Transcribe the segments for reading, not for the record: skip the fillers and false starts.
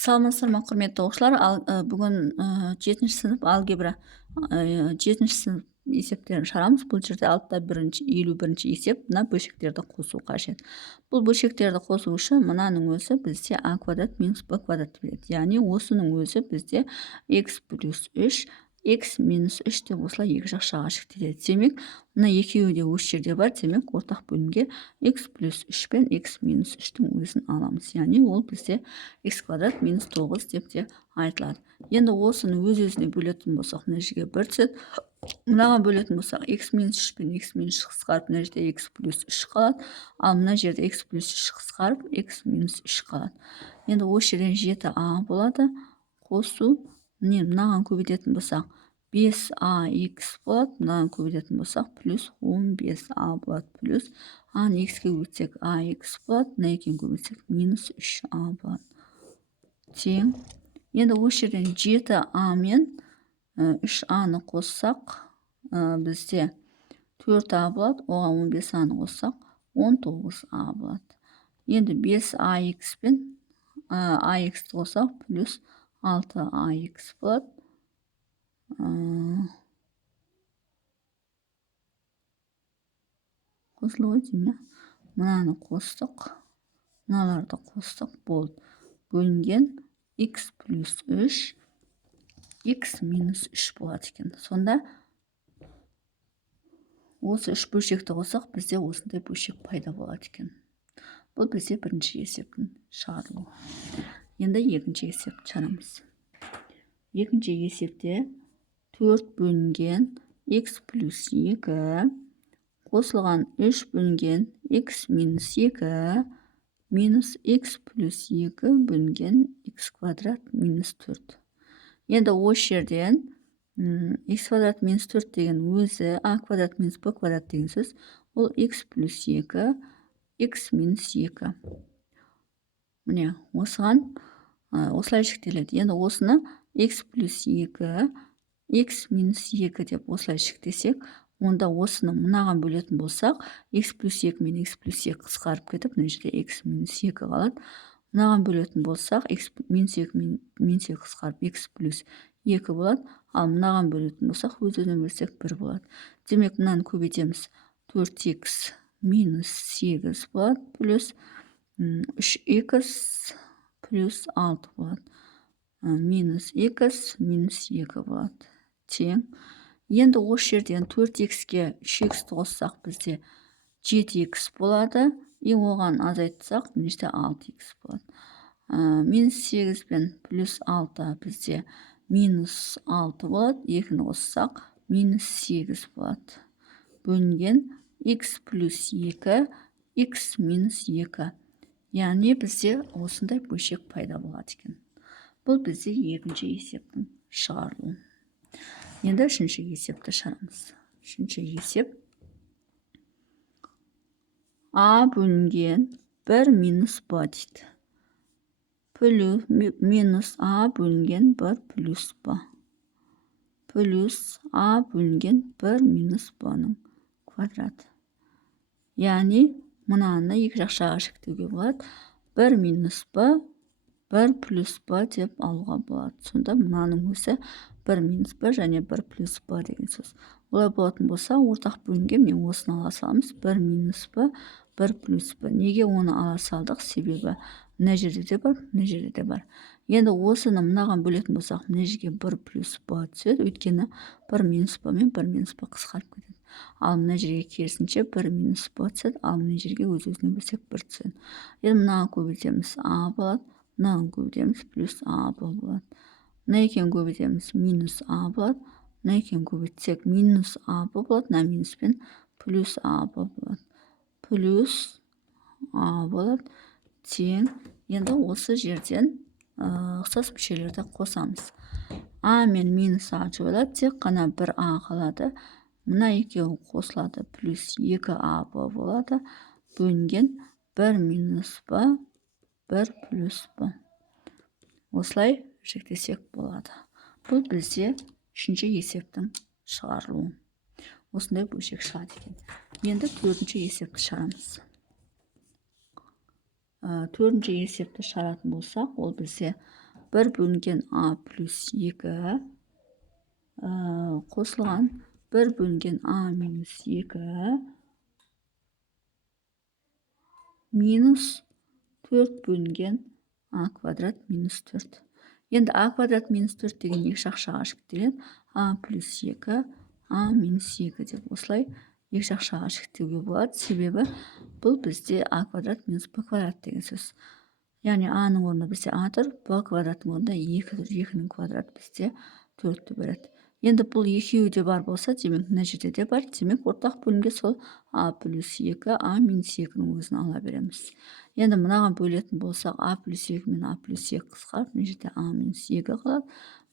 Саламатсыздар ма, құрметті оқушылар. Бүгін 7 сынып алгебра 7 сынып есептерін шығарамыз. Бұл жерде 51 есеп, мына бөлшектерді қосу қажет. Бұл бөлшектерді қосу үшін мынаның өзі бізде а квадрат минус б квадрат береді. Яғни осының өзі бізде x плюс 3 x минус 3 деп осылай екі жақшаға шектеледі. Демек, мына екеуі де осы жерде бар. Демек, ортақ бөлімге x плюс 3 пен x минус 3-тің өзін аламыз. Яғни ол бізде x квадрат минус 9 деп те айтылады. Енді осыны өз-өзіне бөлетін болсақ, мына жерге 1 түседі. Мынаған бөлетін болсақ, x минус 3 пен x минус 3 қысқарып, мына жерде x плюс 3 қалады. Ал мына жерде x плюс 3 қысқарып, x минус 3 қалады. Енді осы жерден 7а болады. Қосу, мынаған көбейтетін болсақ, 5ax болады. Мынаған көбейтетін болсақ, плюс 15a болады. Плюс аны x'ке көбейтсек ax болады. Мына екеуін көбейтсек минус 3a болады. Тең. Енді осы жерден 7а мен 3аны қоссақ, бізде 4а болады. Оған 15аны қоссақ, 19а болады. Енді 5ax пен ax-ті қоссақ, плюс 6ax болады. Қосылы ғой деймін. Мынаны қостық, мыналарды қостық, болды. Бөлінген x плюс 3, x минус 3 болады екен. Сонда осы 3 бөлшекті қосақ, бізде осындай бөлшек пайда болады екен. Бұл бізде бірінші есептің шығарылуы. Енді екінші есепті шығарамыз. Екінші есепте 4 бөлінген x плюс 2 қосылған 3 бөлінген x минус 2 минус x плюс 2 бөлінген x квадрат минус 4. Енді осы жерден x квадрат минус 4 деген өзі a квадрат минус b квадрат деген сөз. Ол x плюс 2, x минус 2. Міне, осыған осылай шектеледі. Енді осыны x плюс 2, x минус 2 деп осылай шектесек, онда осыны мынаған бөлетін болсақ, x плюс 2 мен x плюс 2 қысқарып кетіп, мына жерде x минус 2 қалады. Мынаған бөлетін болсақ, x минус 2 мен минус 2 қысқарып, x плюс 2 болады. Ал мынаған бөлетін болсақ, өз-өзінен бөлсек 1 болады. Демек, мынаны көбейтеміз. 4x минус 8 болады, плюс 3x плюс 6 болады. Минус x минус 2 болады. Тең. Енді осы жерден 4x-ке 3x-ті қоссақ, бізде 7x болады. И оған азайтсақ, мына жерде 6x болады. Минус 8 пен плюс 6 бізде минус 6 болады. Екіні қоссақ, минус 8 болады. Бөлінген x плюс 2, x минус 2. Яғни бізде осындай бөлшек пайда болады екен. Бұл бізде екінші есептің шығарылуы. Енді үшінші есепті шығарамыз. Үшінші есеп а бөлінген 1 минус б дейді. Минус а бөлінген 1 плюс б. Плюс а бөлінген 1 минус б-ның квадраты. Яғни, мынаны екі жақшаға шектеуге болады. 1 минус б, 1 плюс б деп алуға болады. Сонда мынаның өзі 1 минус б және 1 плюс б деген сөз. Олай болатын болса, ортақ бөлімге міне осыны ала саламыз. 1 минус б, 1 плюс б. Неге оны ала салдық? Себебі мына жерде де бар, мына жерде де бар. Енді осыны мынаған бөлетін болсақ, мына жерге 1 плюс б түседі. Өйткені 1 минус б мен 1 минус б қысқарып кетеді. Ал мына жерге керісінше 1 минус б түседі. Ал мына жерге өз-өзіне бөлсек 1 түседі. Енді мынаған көбейтеміз а болады. Мынаған көбейтеміз плюс а болады. Мына екеуін көбейтеміз минус а болады. Мына екеуін көбейтсек минус а болады. Мына минуспен плюс а болады. Плюс а болады. Тең. Енді осы жерден ұқсас мүшелерді қосамыз. А мен минус а жойылады. Тек қана 1а қалады. Мына екеуі қосылады. Плюс 2а болады. Бөлінген 1 минус б, 1 плюс б. Осылай шектесек болады. Бұл бізде үшінші есептің шығарылуы. Осындай бөлшек шығады екен. Енді төртінші есепті шығарамыз. Төртінші есепті шығаратын болсақ, ол бізде 1 бөлінген а плюс 2 қосылған 1 бөлінген а минус 2 минус 4 бөлінген а квадрат минус 4. Енді а квадрат минус 4 деген екі шақшаға жіктеледі. А плюс 2, а минус 2 деп осылай екі шақшаға жіктеуге болады. Себебі бұл бізде а квадрат минус б квадрат деген сөз. Яғни аның орнында бізде а тұр, б квадраттың орнында 2 тұр. 2-нің квадраты бізде 4-ті береді. Енді бұл екеуі де бар болса, демек мына жерде де бар. Демек ортақ бөлімге сол а плюс 2, а минус 2-нің өзін ала береміз. Енді мынаған бөлетін болсақ, а плюс 2 мен а плюс 2 қысқарып, мына жерде а минус 2 қалады.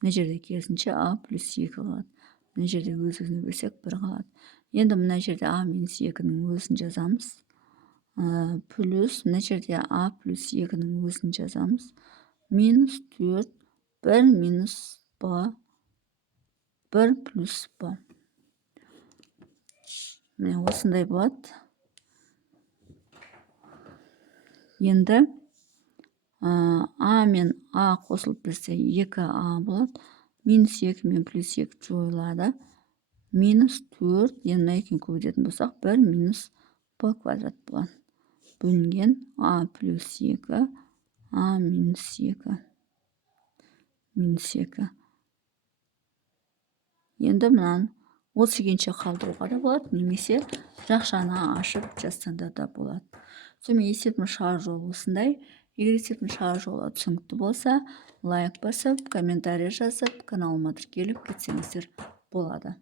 Мына жерде керісінше а плюс 2 қалады. Мына жерде өз-өзіне бөлсек 1 қалады. Енді мына жерде а минус 2-нің өзін жазамыз. Плюс мына жерде а плюс 2-нің өзін жазамыз. Минус 4, 1 минус б, 1 плюс б. Міне осындай болады. Енді а мен а қосылып бізде 2а болады. Минус 2 мен плюс 2 жойылады. Минус 4, енді мына екеуін көбейтетін болсақ, 1 минус б квадрат болады. Бөлінген а плюс 2, а минус 2. Минус 2. Енді мынаны осы күйінше қалдыруға да болады, немесе жақшаны ашып жазсаңда да болады. Сонымен есептің шығару жолы осындай. Егер есептің шығару жолы түсінікті болса, лайк басып, комментарий жазып, каналыма тіркеліп кетсеңіздер болады.